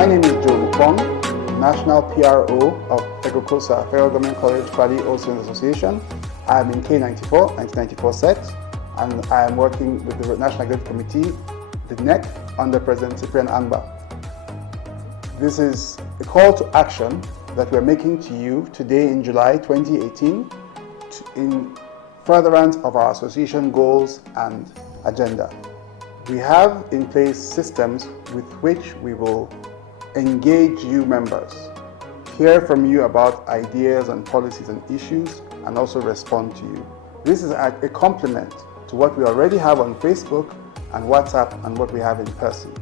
My name is UKPONG, National PRO of FEGOCOSA, Federal Government College Kwali Olsen Association. I am in K94, 1994 set, and I am working with the National Executive Committee, the NEC, under President Cyprian Angba. This is a call to action that we are making to you today in July 2018 in furtherance of our association goals and agenda. We have in place systems with which we will engage you members, hear from you about ideas and policies and issues, and also respond to you. This is a complement to what we already have on Facebook and WhatsApp and what we have in person.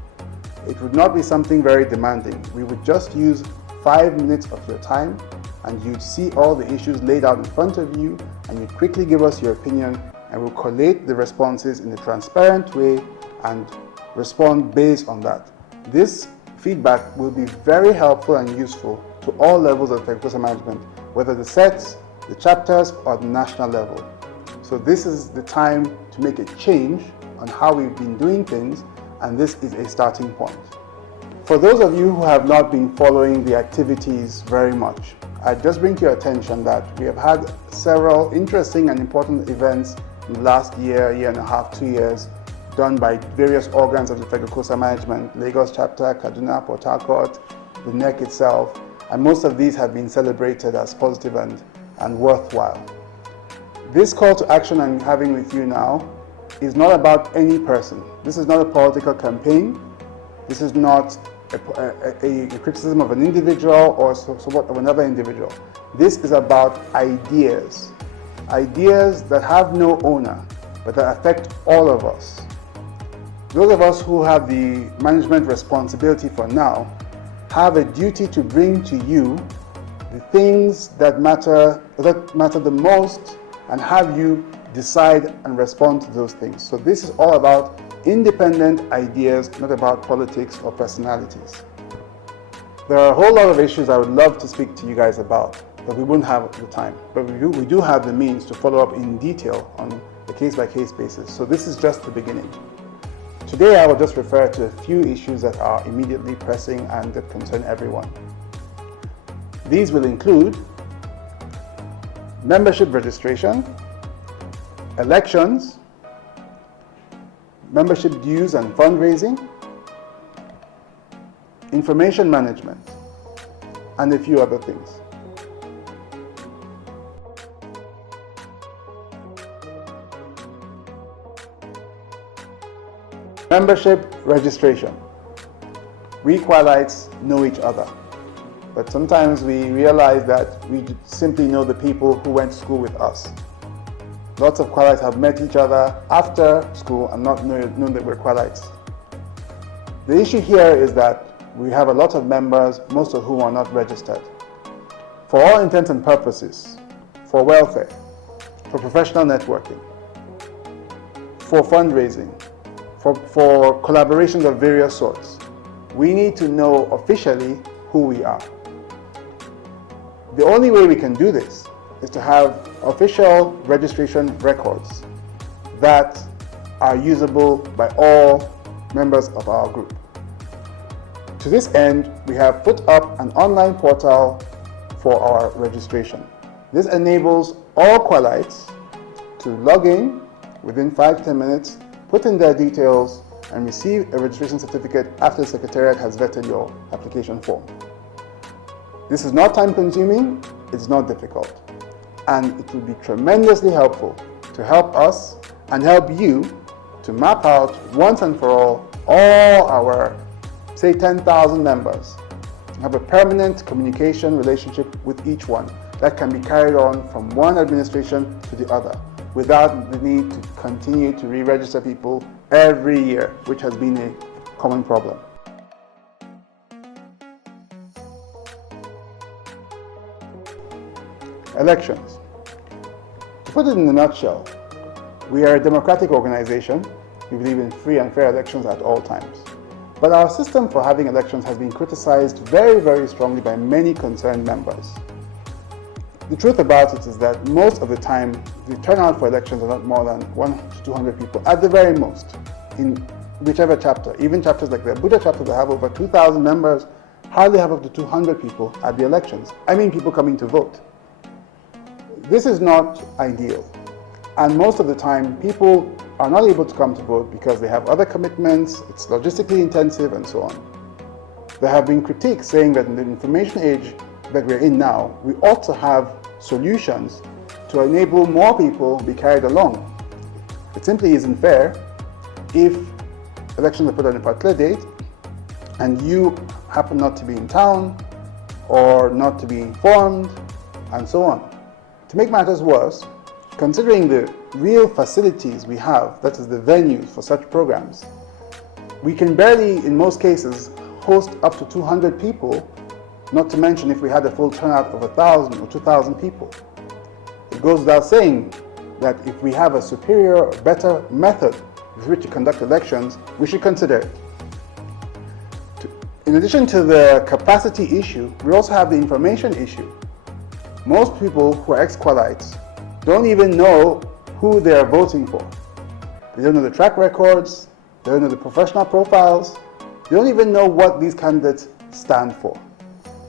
It would not be something very demanding. We would just use 5 minutes of your time, and you'd see all the issues laid out in front of you, and you'd quickly give us your opinion, and we'll collate the responses in a transparent way and respond based on that. This feedback will be very helpful and useful to all levels of FEGOCOSA management, whether the sets, the chapters, or the national level. So this is the time to make a change on how we've been doing things, and this is a starting point. For those of you who have not been following the activities very much, I just bring to your attention that we have had several interesting and important events in the last year and a half, 2 years, done by various organs of the FEGOCOSA management, Lagos chapter, Kaduna, Port Harcourt, the NEC itself, and most of these have been celebrated as positive and worthwhile. This call to action I'm having with you now is not about any person. This is not a political campaign. This is not a criticism of an individual or support of another individual. This is about ideas. Ideas that have no owner, but that affect all of us. Those of us who have the management responsibility for now have a duty to bring to you the things that matter the most and have you decide and respond to those things. So this is all about independent ideas, not about politics or personalities. There are a whole lot of issues I would love to speak to you guys about, but we wouldn't have the time. But we do have the means to follow up in detail on a case-by-case basis. So this is just the beginning. Today I will just refer to a few issues that are immediately pressing and that concern everyone. These will include membership registration, elections, membership dues and fundraising, information management, and a few other things. Membership registration. We Kwalites know each other, but sometimes we realize that we simply know the people who went to school with us. Lots of Kwalites have met each other after school and not known that we're Kwalites. The issue here is that we have a lot of members, most of whom are not registered. For all intents and purposes, for welfare, for professional networking, for fundraising, for collaborations of various sorts, we need to know officially who we are. The only way we can do this is to have official registration records that are usable by all members of our group. To this end, we have put up an online portal for our registration. This enables all Kwalites to log in within 5-10 minutes, put in their details, and receive a registration certificate after the Secretariat has vetted your application form. This is not time-consuming, it's not difficult, and it will be tremendously helpful to help us and help you to map out once and for all our, say, 10,000 members, and have a permanent communication relationship with each one that can be carried on from one administration to the other, without the need to continue to re-register people every year, which has been a common problem. Elections. To put it in a nutshell, we are a democratic organization. We believe in free and fair elections at all times. But our system for having elections has been criticized very, very strongly by many concerned members. The truth about it is that most of the time, the turnout for elections are not more than 100 to 200 people, at the very most, in whichever chapter. Even chapters like the Abuja chapter that have over 2,000 members, hardly have up to 200 people at the elections. I mean people coming to vote. This is not ideal. And most of the time, people are not able to come to vote because they have other commitments, it's logistically intensive, and so on. There have been critiques saying that in the information age that we're in now, we ought to have solutions to enable more people be carried along. It simply isn't fair if elections are put on a particular date and you happen not to be in town or not to be informed, and so on. To make matters worse, considering the real facilities we have, that is the venues for such programs, we can barely, in most cases, host up to 200 people, not to mention if we had a full turnout of 1,000 or 2,000 people. It goes without saying that if we have a superior or better method with which to conduct elections, we should consider it. In addition to the capacity issue, we also have the information issue. Most people who are ex-Kwalites don't even know who they are voting for. They don't know the track records, they don't know the professional profiles, they don't even know what these candidates stand for.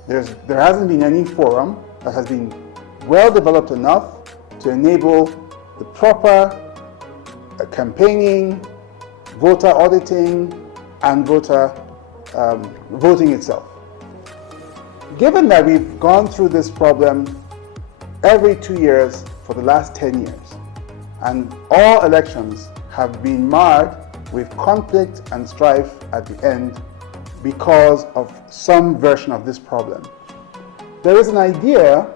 There hasn't been any forum that has been well developed enough to enable the proper campaigning, voter auditing, and voting itself. Given that we've gone through this problem every 2 years for the last 10 years, and all elections have been marred with conflict and strife at the end because of some version of this problem, there is an idea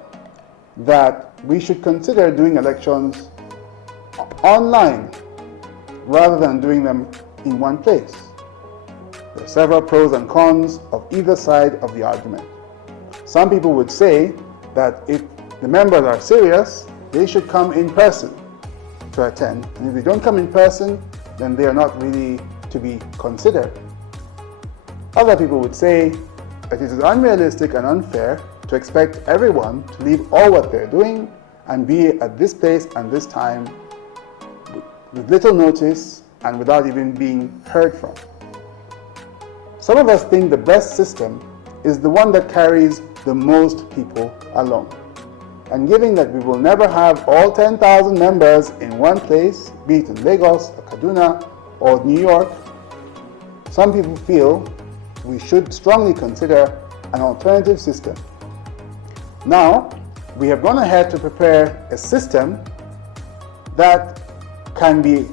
that we should consider doing elections online rather than doing them in one place. There are several pros and cons of either side of the argument. Some people would say that if the members are serious, they should come in person to attend. And if they don't come in person, then they are not really to be considered. Other people would say that it is unrealistic and unfair to expect everyone to leave all what they're doing and be at this place and this time with little notice and without even being heard from. Some of us think the best system is the one that carries the most people along. And given that we will never have all 10,000 members in one place, be it in Lagos or Kaduna or New York, some people feel we should strongly consider an alternative system. Now, we have gone ahead to prepare a system that can be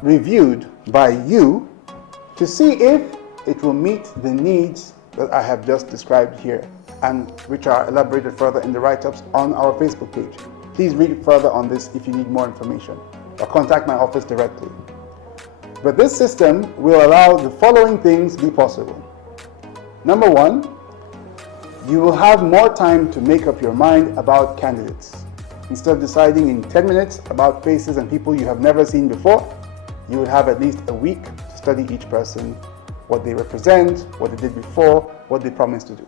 reviewed by you to see if it will meet the needs that I have just described here, and which are elaborated further in the write-ups on our Facebook page. Please read further on this if you need more information, or contact my office directly. But this system will allow the following things be possible. Number one, you will have more time to make up your mind about candidates. Instead of deciding in 10 minutes about faces and people you have never seen before, you would have at least a week to study each person, what they represent, what they did before, what they promised to do.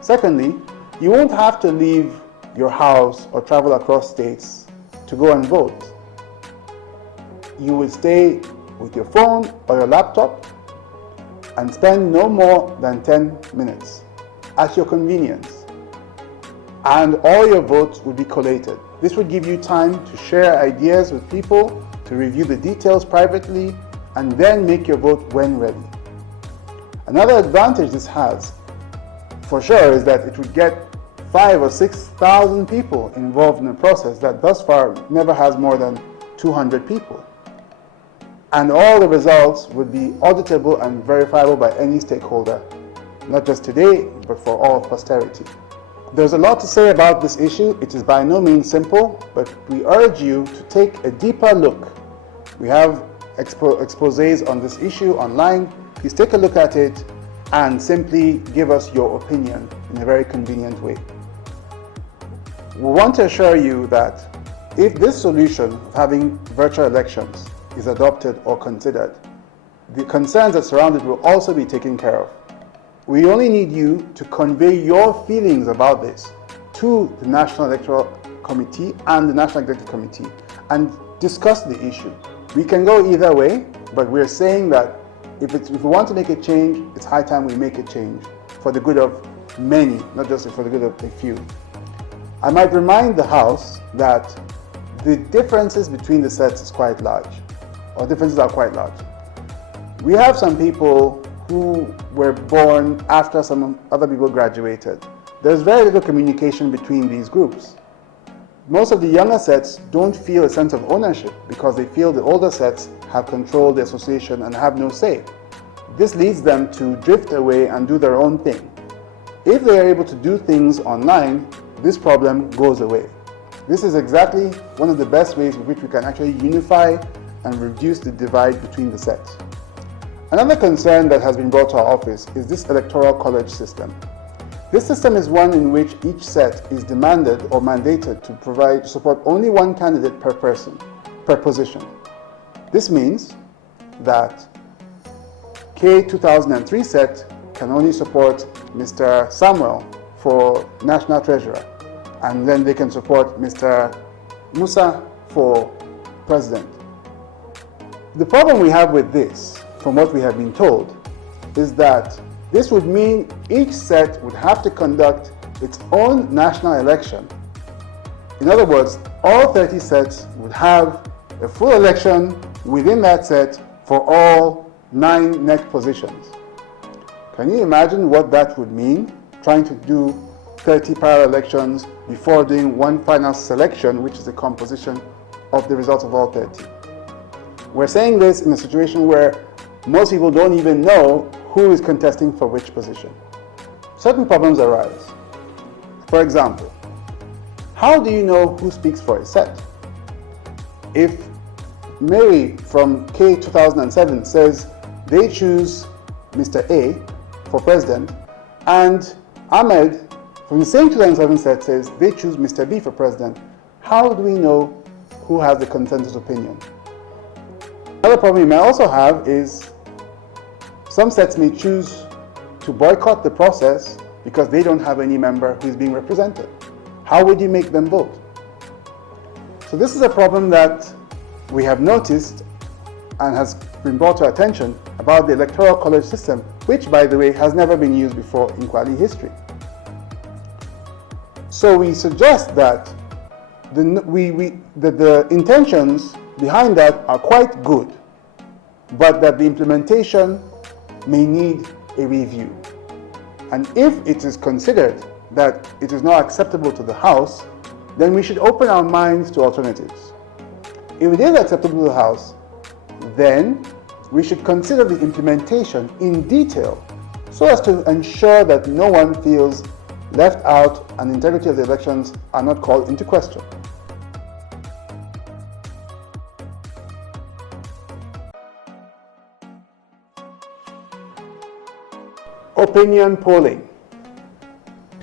Secondly, you won't have to leave your house or travel across states to go and vote. You will stay with your phone or your laptop and spend no more than 10 minutes at your convenience. And all your votes will be collated. This would give you time to share ideas with people, to review the details privately, and then make your vote when ready. Another advantage this has, for sure, is that it would get 5,000 or 6,000 people involved in a process that thus far never has more than 200 people. And all the results would be auditable and verifiable by any stakeholder, not just today, but for all of posterity. There's a lot to say about this issue. It is by no means simple, but we urge you to take a deeper look. We have exposés on this issue online. Please take a look at it and simply give us your opinion in a very convenient way. We want to assure you that if this solution of having virtual elections is adopted or considered, the concerns that surround it will also be taken care of. We only need you to convey your feelings about this to the National Electoral Committee and the National Executive Committee and discuss the issue. We can go either way, but we're saying that if we want to make a change, it's high time we make a change for the good of many, not just for the good of a few. I might remind the House that the differences between the sets is quite large, or differences are quite large. We have some people who were born after some other people graduated. There's very little communication between these groups. Most of the younger sets don't feel a sense of ownership because they feel the older sets have controlled the association and have no say. This leads them to drift away and do their own thing. If they are able to do things online, this problem goes away. This is exactly one of the best ways in which we can actually unify and reduce the divide between the sets. Another concern that has been brought to our office is this electoral college system. This system is one in which each set is demanded or mandated to support only one candidate per person, per position. This means that K 2003 set can only support Mr. Samuel for National Treasurer, and then they can support Mr. Musa for President. The problem we have with this, from what we have been told, is that this would mean each set would have to conduct its own national election. In other words, all 30 sets would have a full election within that set for all 9 next positions. Can you imagine what that would mean, trying to do 30 parallel elections before doing one final selection, which is the composition of the results of all 30? We're saying this in a situation where most people don't even know who is contesting for which position. Certain problems arise. For example, how do you know who speaks for a set? If Mary from K 2007 says they choose Mr. A for president, and Ahmed from the same 2007 set says they choose Mr. B for president, how do we know who has the consensus opinion? Another problem we may also have is some sets may choose to boycott the process because they don't have any member who is being represented. How would you make them vote? So this is a problem that we have noticed and has been brought to our attention about the electoral college system, which, by the way, has never been used before in Kwali history. So we suggest that the intentions behind that are quite good, but that the implementation may need a review. And if it is considered that it is not acceptable to the House, then we should open our minds to alternatives. If it is acceptable to the House, then we should consider the implementation in detail so as to ensure that no one feels left out and the integrity of the elections are not called into question. Opinion polling.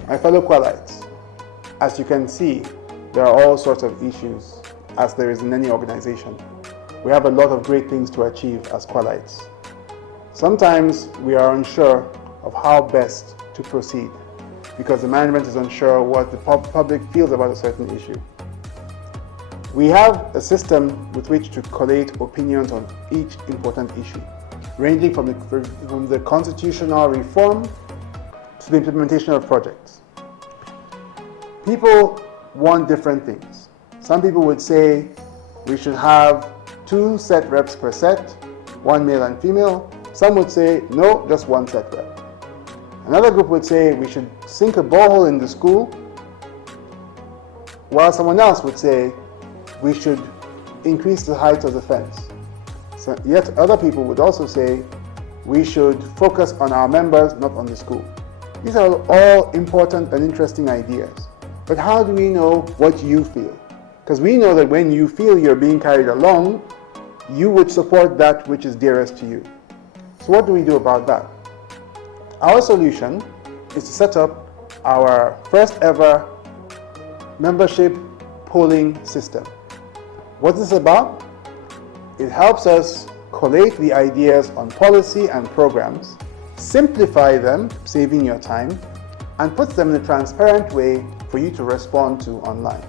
My fellow Kwalites, as you can see, there are all sorts of issues, as there is in any organization. We have a lot of great things to achieve as Kwalites. Sometimes we are unsure of how best to proceed because the management is unsure what the public feels about a certain issue. We have a system with which to collate opinions on each important issue, ranging from the constitutional reform to the implementation of projects. People want different things. Some people would say we should have 2 set reps per set, 1 male and female. Some would say no, just 1 set rep. Another group would say we should sink a borehole in the school, while someone else would say we should increase the height of the fence. So yet other people would also say we should focus on our members, not on the school. These are all important and interesting ideas. But how do we know what you feel? Because we know that when you feel you're being carried along, you would support that which is dearest to you. So what do we do about that? Our solution is to set up our first ever membership polling system. What is this about? It helps us collate the ideas on policy and programs, simplify them, saving your time, and puts them in a transparent way for you to respond to online.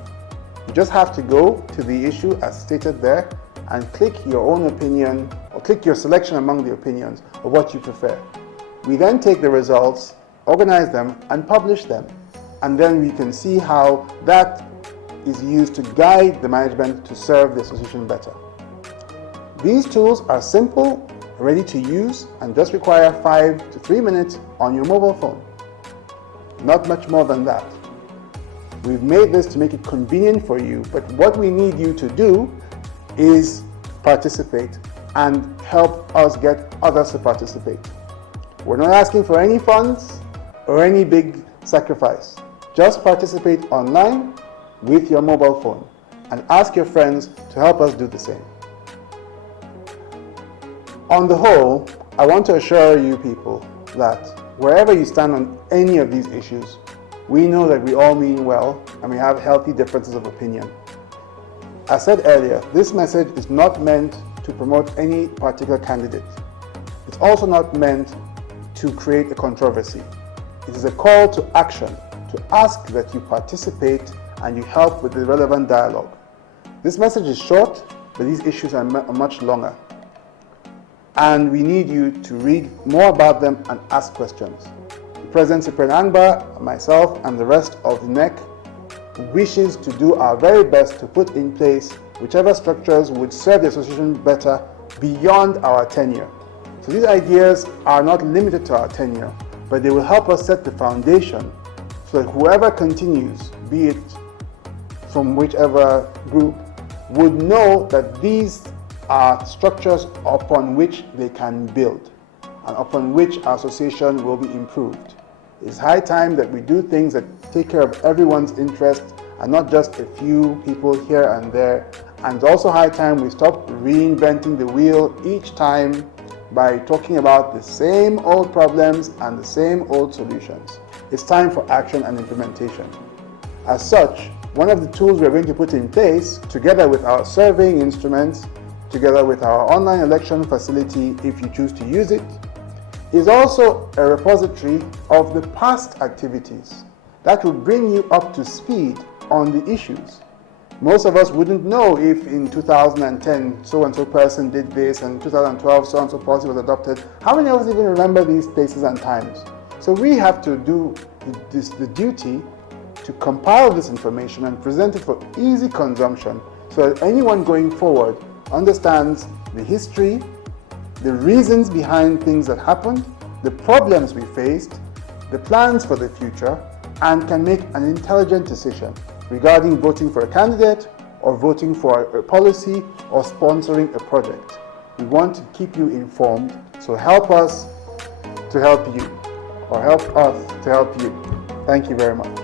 You just have to go to the issue as stated there and click your own opinion or click your selection among the opinions of what you prefer. We then take the results organize them, and publish them. And then we can see how that is used to guide the management to serve the association better. These tools are simple, ready to use, and just require 5 to 3 minutes on your mobile phone. Not much more than that. We've made this to make it convenient for you, but what we need you to do is participate and help us get others to participate. We're not asking for any funds or any big sacrifice. Just participate online with your mobile phone and ask your friends to help us do the same. On the whole, I want to assure you people that wherever you stand on any of these issues, we know that we all mean well and we have healthy differences of opinion. As said earlier, this message is not meant to promote any particular candidate. It's also not meant to create a controversy. It is a call to action to ask that you participate and you help with the relevant dialogue. This message is short, but these issues are much longer. And we need you to read more about them and ask questions. President Cyprian Angba, myself, and the rest of the NEC wishes to do our very best to put in place whichever structures would serve the association better beyond our tenure. So these ideas are not limited to our tenure, but they will help us set the foundation so that whoever continues, be it from whichever group, would know that these are structures upon which they can build and upon which our association will be improved. It's high time that we do things that take care of everyone's interest and not just a few people here and there. And it's also high time we stop reinventing the wheel each time by talking about the same old problems and the same old solutions. It's time for action and implementation. As such, one of the tools we're going to put in place, together with our surveying instruments, together with our online election facility, if you choose to use it, is also a repository of the past activities that will bring you up to speed on the issues. Most of us wouldn't know if in 2010 so-and-so person did this and 2012 so-and-so policy was adopted. How many of us even remember these places and times? So we have to do the duty to compile this information and present it for easy consumption so that anyone going forward understands the history, the reasons behind things that happened, the problems we faced, the plans for the future, and can make an intelligent decision regarding voting for a candidate or voting for a policy or sponsoring a project. We want to keep you informed, so help us to help you, or help us to help you. Thank you very much.